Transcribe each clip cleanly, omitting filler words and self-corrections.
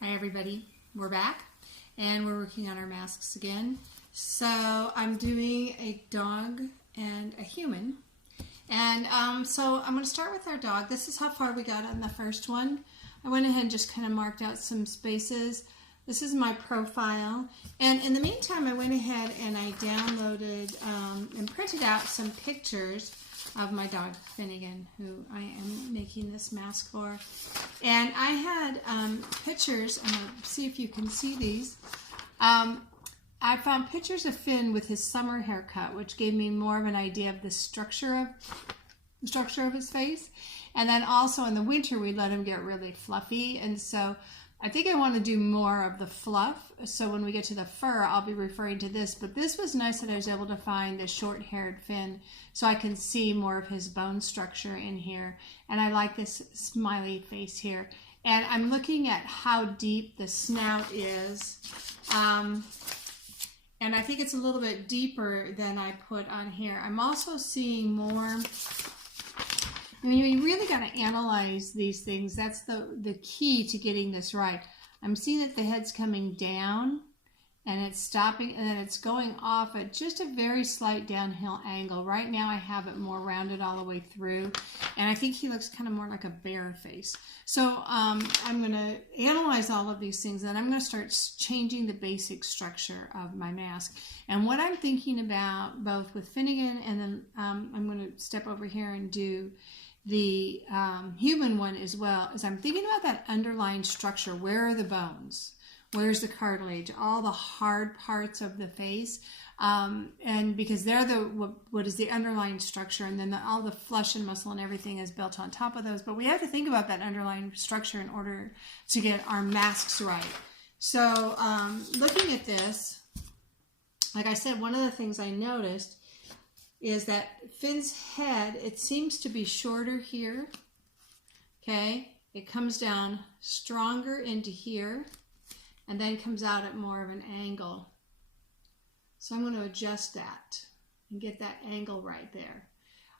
Hi everybody, we're back and we're working on our masks again. So I'm doing a dog and a human. And so I'm going to start with our dog. This is how far we got on the first one. I went ahead and just kind of marked out some spaces. This is my profile. And in the meantime, I went ahead and I downloaded and printed out some pictures of my dog Finnegan, who I am making this mask for. And I had pictures, and I'll see if you can see these. I found pictures of Finn with his summer haircut, which gave me more of an idea of the structure of his face. And then also in the winter, we let him get really fluffy. And so I think I want to do more of the fluff. So when we get to the fur, I'll be referring to this. But this was nice that I was able to find the short-haired Finn so I can see more of his bone structure in here. And I like this smiley face here. And I'm looking at how deep the snout is. And I think it's a little bit deeper than I put on here. I'm also seeing more. I mean, you really got to analyze these things. That's the key to getting this right. I'm seeing that the head's coming down and it's stopping and then it's going off at just a very slight downhill angle. Right now I have it more rounded all the way through, and I think he looks kind of more like a bear face. So I'm going to analyze all of these things, and I'm going to start changing the basic structure of my mask. And what I'm thinking about both with Finnegan and then I'm going to step over here and do the human one as well, is I'm thinking about that underlying structure. Where are the bones? Where's the cartilage? All the hard parts of the face, and because they're what is the underlying structure, and then all the flesh and muscle and everything is built on top of those. But we have to think about that underlying structure in order to get our masks right. So looking at this, like I said, one of the things I noticed is that Finn's head, it seems to be shorter here, okay? It comes down stronger into here, and then comes out at more of an angle. So I'm going to adjust that and get that angle right there.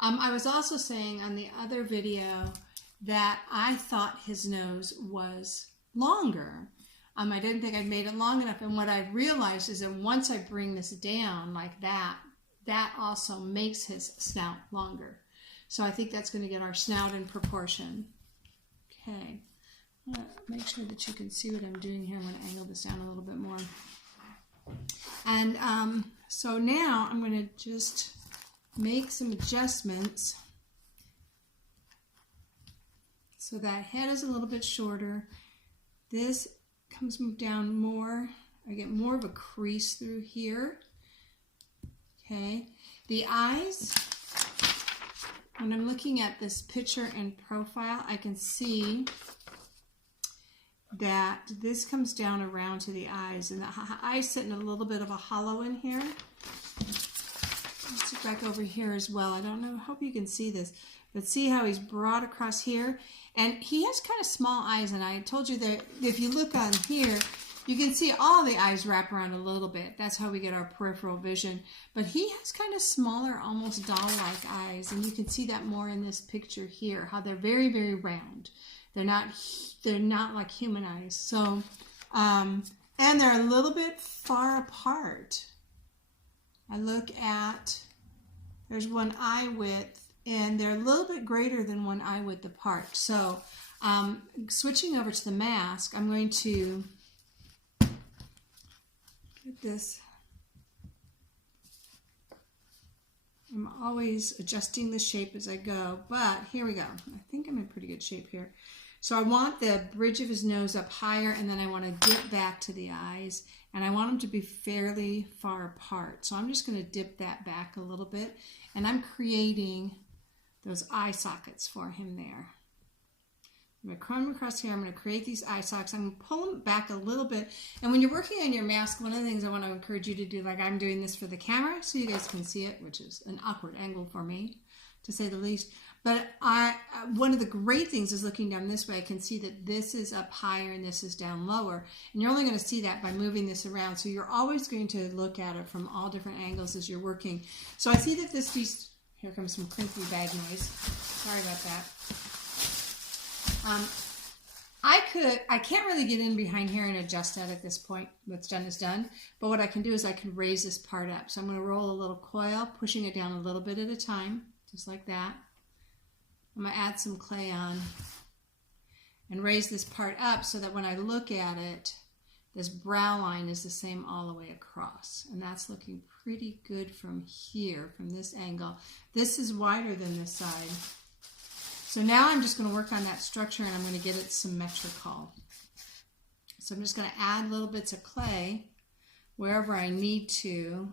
I was also saying on the other video that I thought his nose was longer. I didn't think I'd made it long enough, and what I realized is that once I bring this down like that, that also makes his snout longer. So I think that's going to get our snout in proportion. Okay. Make sure that you can see what I'm doing here. I'm going to angle this down a little bit more. And so now I'm going to just make some adjustments so that head is a little bit shorter. This comes down more. I get more of a crease through here. Okay. The eyes, when I'm looking at this picture in profile, I can see that this comes down around to the eyes, and the eyes sit in a little bit of a hollow in here. Let's look back over here as well. I don't know, hope you can see this, but see how he's broad across here, and he has kind of small eyes. And I told you that if you look on here, you can see all the eyes wrap around a little bit. That's how we get our peripheral vision. But he has kind of smaller, almost doll-like eyes, and you can see that more in this picture here, how they're very, very round. They're not like human eyes. So, and they're a little bit far apart. I look at, there's one eye width, and they're a little bit greater than one eye width apart. So, switching over to the mask, I'm going to get this. I'm always adjusting the shape as I go, but here we go. I think I'm in pretty good shape here. So I want the bridge of his nose up higher, and then I want to dip back to the eyes, and I want them to be fairly far apart. So I'm just going to dip that back a little bit, and I'm creating those eye sockets for him there. I'm going to come across here. I'm going to create these eye sockets. I'm going to pull them back a little bit. And when you're working on your mask, one of the things I want to encourage you to do, like I'm doing this for the camera so you guys can see it, which is an awkward angle for me, to say the least. But one of the great things is looking down this way, I can see that this is up higher and this is down lower. And you're only going to see that by moving this around. So you're always going to look at it from all different angles as you're working. So I see that this piece, here comes some crinkly bag noise. Sorry about that. I can't really get in behind here and adjust that at this point. What's done is done. But what I can do is I can raise this part up. So I'm going to roll a little coil, pushing it down a little bit at a time, just like that. I'm going to add some clay on and raise this part up so that when I look at it, this brow line is the same all the way across. And that's looking pretty good from here, from this angle. This is wider than this side. So now I'm just going to work on that structure and I'm going to get it symmetrical. So I'm just going to add little bits of clay wherever I need to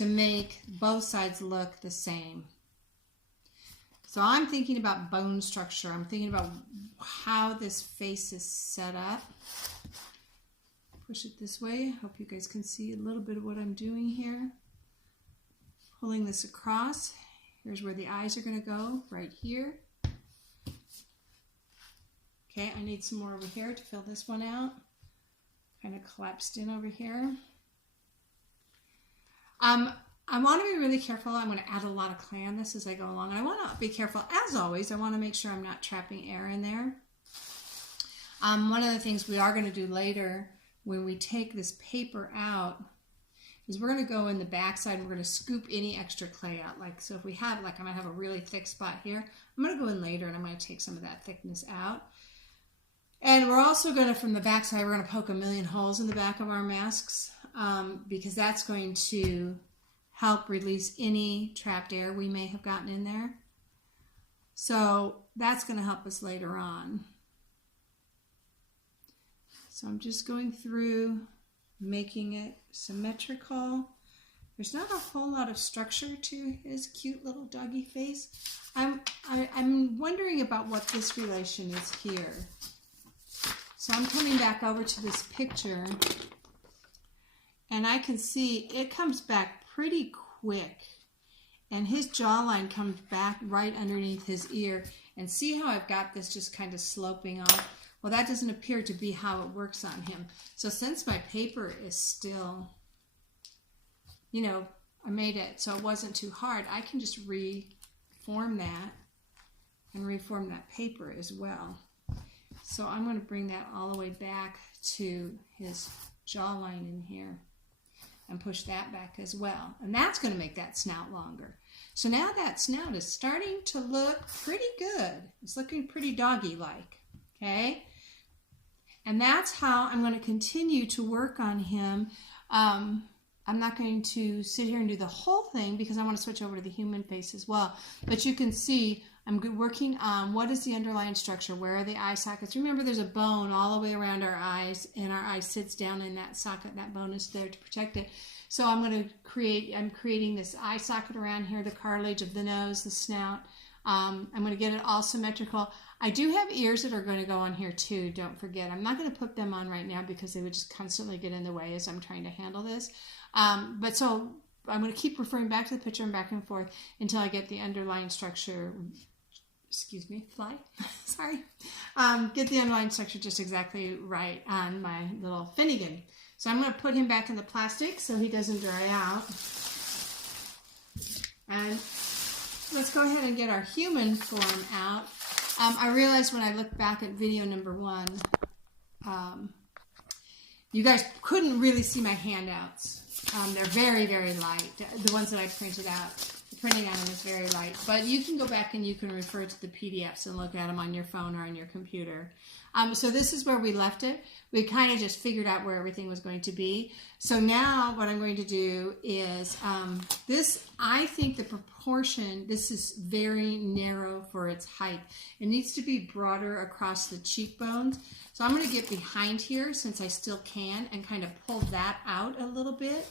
make both sides look the same. So I'm thinking about bone structure. I'm thinking about how this face is set up. Push it this way. Hope you guys can see a little bit of what I'm doing here. Pulling this across. Here's where the eyes are going to go, right here. Okay, I need some more over here to fill this one out. Kind of collapsed in over here. I want to be really careful. I'm going to add a lot of clay on this as I go along. I want to be careful, as always. I want to make sure I'm not trapping air in there. One of the things we are going to do later when we take this paper out is we're going to go in the back side and we're going to scoop any extra clay out. Like, so if we have, like I might have a really thick spot here, I'm going to go in later and I'm going to take some of that thickness out. And we're also going to, from the back side, we're going to poke a million holes in the back of our masks because that's going to help release any trapped air we may have gotten in there. So that's going to help us later on. So I'm just going through, making it symmetrical. There's not a whole lot of structure to his cute little doggy face. I'm wondering about what this relation is here. So I'm coming back over to this picture and I can see it comes back pretty quick and his jawline comes back right underneath his ear, and see how I've got this just kind of sloping off. Well, that doesn't appear to be how it works on him. So since my paper is still, you know, I made it so it wasn't too hard, I can just reform that and reform that paper as well. So I'm going to bring that all the way back to his jawline in here and push that back as well. And that's going to make that snout longer. So now that snout is starting to look pretty good. It's looking pretty doggy-like, okay? And that's how I'm going to continue to work on him. I'm not going to sit here and do the whole thing because I want to switch over to the human face as well. But you can see I'm working on what is the underlying structure. Where are the eye sockets? Remember, there's a bone all the way around our eyes, and our eye sits down in that socket. That bone is there to protect it. So I'm creating this eye socket around here, the cartilage of the nose, the snout. I'm going to get it all symmetrical. I do have ears that are going to go on here too, don't forget. I'm not going to put them on right now because they would just constantly get in the way as I'm trying to handle this. But so I'm going to keep referring back to the picture and back and forth until I get the underlying structure, excuse me, fly, sorry. Get the underlying structure just exactly right on my little Finnegan. So I'm going to put him back in the plastic so he doesn't dry out. And let's go ahead and get our human form out. I realized when I looked back at video number 1, you guys couldn't really see my handouts. They're very, very light. The ones that I printed out, the printing on them is very light. But you can go back and you can refer to the PDFs and look at them on your phone or on your computer. So this is where we left it. We kind of just figured out where everything was going to be. So now what I'm going to do is this, I think the proportion, this is very narrow for its height. It needs to be broader across the cheekbones. So I'm going to get behind here since I still can and kind of pull that out a little bit.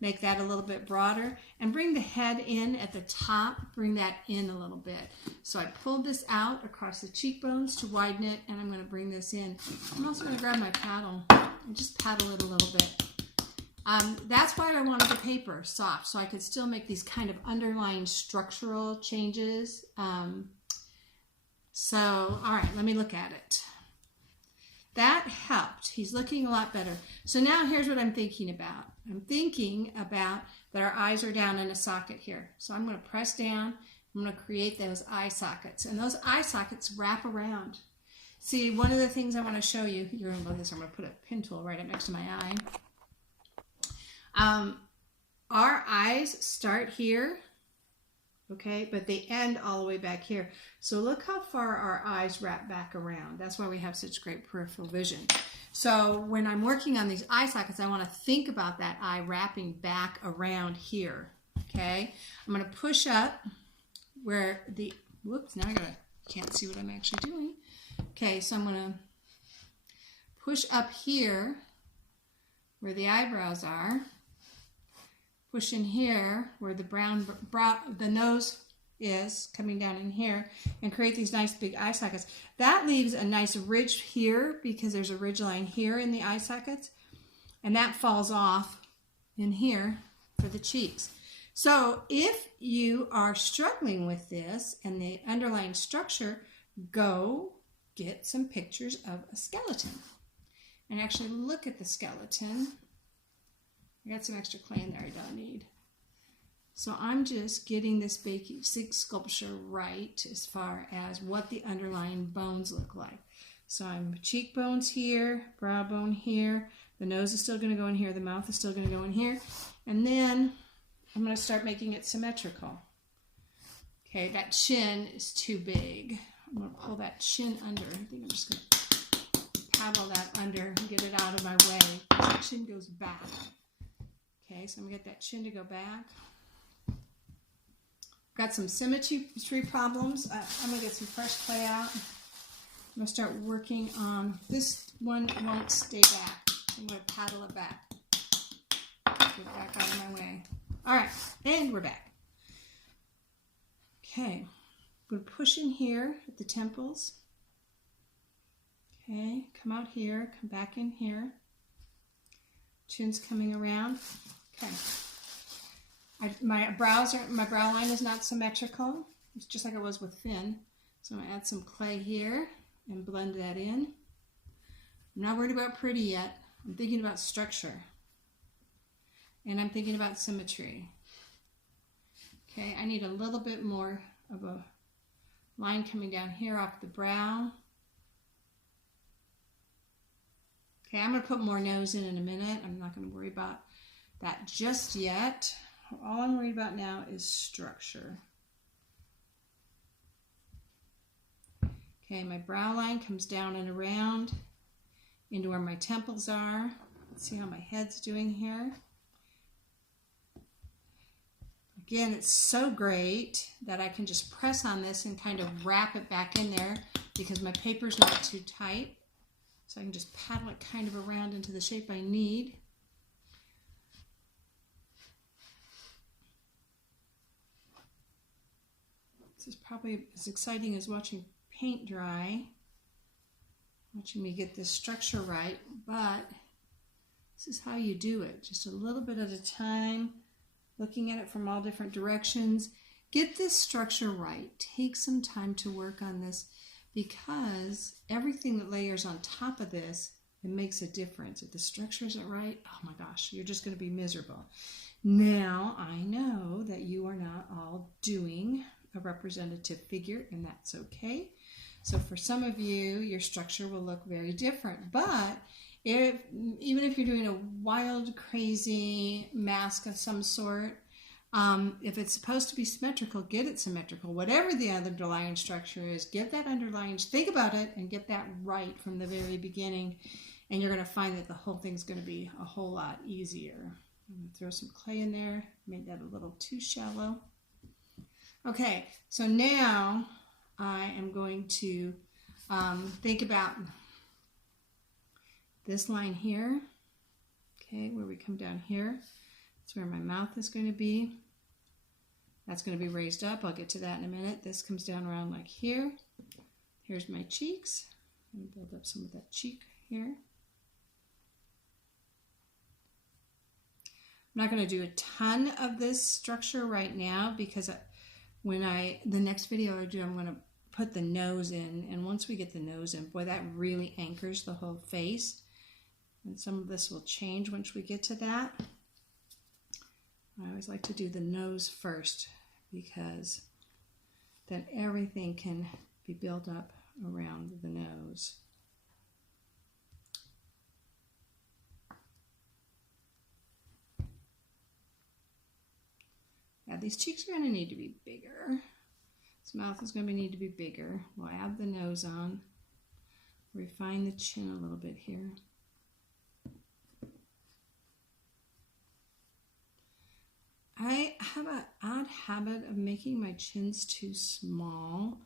Make that a little bit broader and bring the head in at the top, bring that in a little bit. So I pulled this out across the cheekbones to widen it, and I'm going to bring this in. I'm also going to grab my paddle and just paddle it a little bit. That's why I wanted the paper soft, so I could still make these kind of underlying structural changes. So, all right, let me look at it. That helped. He's looking a lot better. So now here's what I'm thinking about. I'm thinking about that our eyes are down in a socket here. So I'm going to press down. I'm going to create those eye sockets. And those eye sockets wrap around. See, one of the things I want to show you, you're going to love this, I'm going to put a pin tool right up next to my eye. Our eyes start here, okay, but they end all the way back here. So look how far our eyes wrap back around. That's why we have such great peripheral vision. So when I'm working on these eye sockets, I want to think about that eye wrapping back around here, okay? I'm going to push up where the, whoops, now can't see what I'm actually doing. Okay, so I'm going to push up here where the eyebrows are, push in here where the the nose is, coming down in here, and create these nice big eye sockets. That leaves a nice ridge here because there's a ridge line here in the eye sockets, and that falls off in here for the cheeks. So if you are struggling with this and the underlying structure, go get some pictures of a skeleton and actually look at the skeleton. I got some extra clay in there I don't need. So I'm just getting this basic sculpture right as far as what the underlying bones look like. So I'm cheekbones here, brow bone here, the nose is still going to go in here, the mouth is still going to go in here, and then I'm going to start making it symmetrical. Okay, that chin is too big. I'm going to pull that chin under. I think I'm just going to paddle that under and get it out of my way. The chin goes back. Okay, so I'm going to get that chin to go back. Got some symmetry problems. I'm going to get some fresh clay out. I'm going to start working on this one. Won't stay back. I'm going to paddle it back. Get it back out of my way. All right, and we're back. Okay, I'm going to push in here at the temples. Okay, come out here, come back in here. Chin's coming around. Okay. My brow line is not symmetrical. It's just like it was with Finn. So I'm going to add some clay here and blend that in. I'm not worried about pretty yet. I'm thinking about structure. And I'm thinking about symmetry. Okay, I need a little bit more of a line coming down here off the brow. Okay, I'm going to put more nose in a minute. I'm not going to worry about that just yet. All I'm worried about now is structure. Okay, my brow line comes down and around into where my temples are. Let's see how my head's doing here. Again, it's so great that I can just press on this and kind of wrap it back in there because my paper's not too tight. So I can just paddle it kind of around into the shape I need. This is probably as exciting as watching paint dry, watching me get this structure right, but this is how you do it. Just a little bit at a time, looking at it from all different directions. Get this structure right. Take some time to work on this because everything that layers on top of this, it makes a difference. If the structure isn't right, oh my gosh, you're just going to be miserable. Now, I know that you are not all doing a representative figure, and that's okay. So for some of you, your structure will look very different. But even if you're doing a wild, crazy mask of some sort, if it's supposed to be symmetrical, get it symmetrical. Whatever the underlying structure is, get that underlying, think about it, and get that right from the very beginning. And you're going to find that the whole thing's going to be a whole lot easier. I'm going to throw some clay in there. Made that a little too shallow. Okay, so now I am going to think about this line here, okay, where we come down here. That's where my mouth is going to be. That's going to be raised up. I'll get to that in a minute. This comes down around like here. Here's my cheeks. I'm going to build up some of that cheek here. I'm not going to do a ton of this structure right now because the next video I do, I'm going to put the nose in, and once we get the nose in, boy, that really anchors the whole face. And some of this will change once we get to that. I always like to do the nose first because then everything can be built up around the nose. Now these cheeks are going to need to be bigger. This mouth is going to need to be bigger. We'll add the nose on. Refine the chin a little bit here. I have an odd habit of making my chins too small.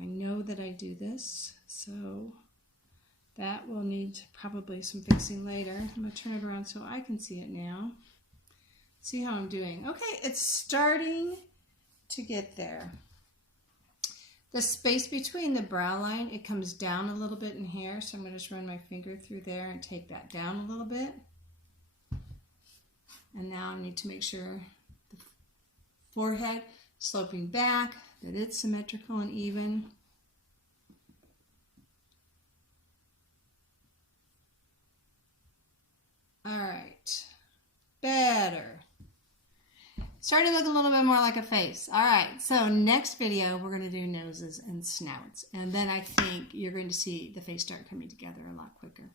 I know that I do this, so that will need probably some fixing later. I'm going to turn it around so I can see it now. See how I'm doing. Okay, it's starting to get there. The space between the brow line, it comes down a little bit in here, so I'm going to just run my finger through there and take that down a little bit. And now I need to make sure the forehead sloping back, that it's symmetrical and even. All right, better. Starting to look a little bit more like a face. All right, so next video, we're going to do noses and snouts. And then I think you're going to see the face start coming together a lot quicker.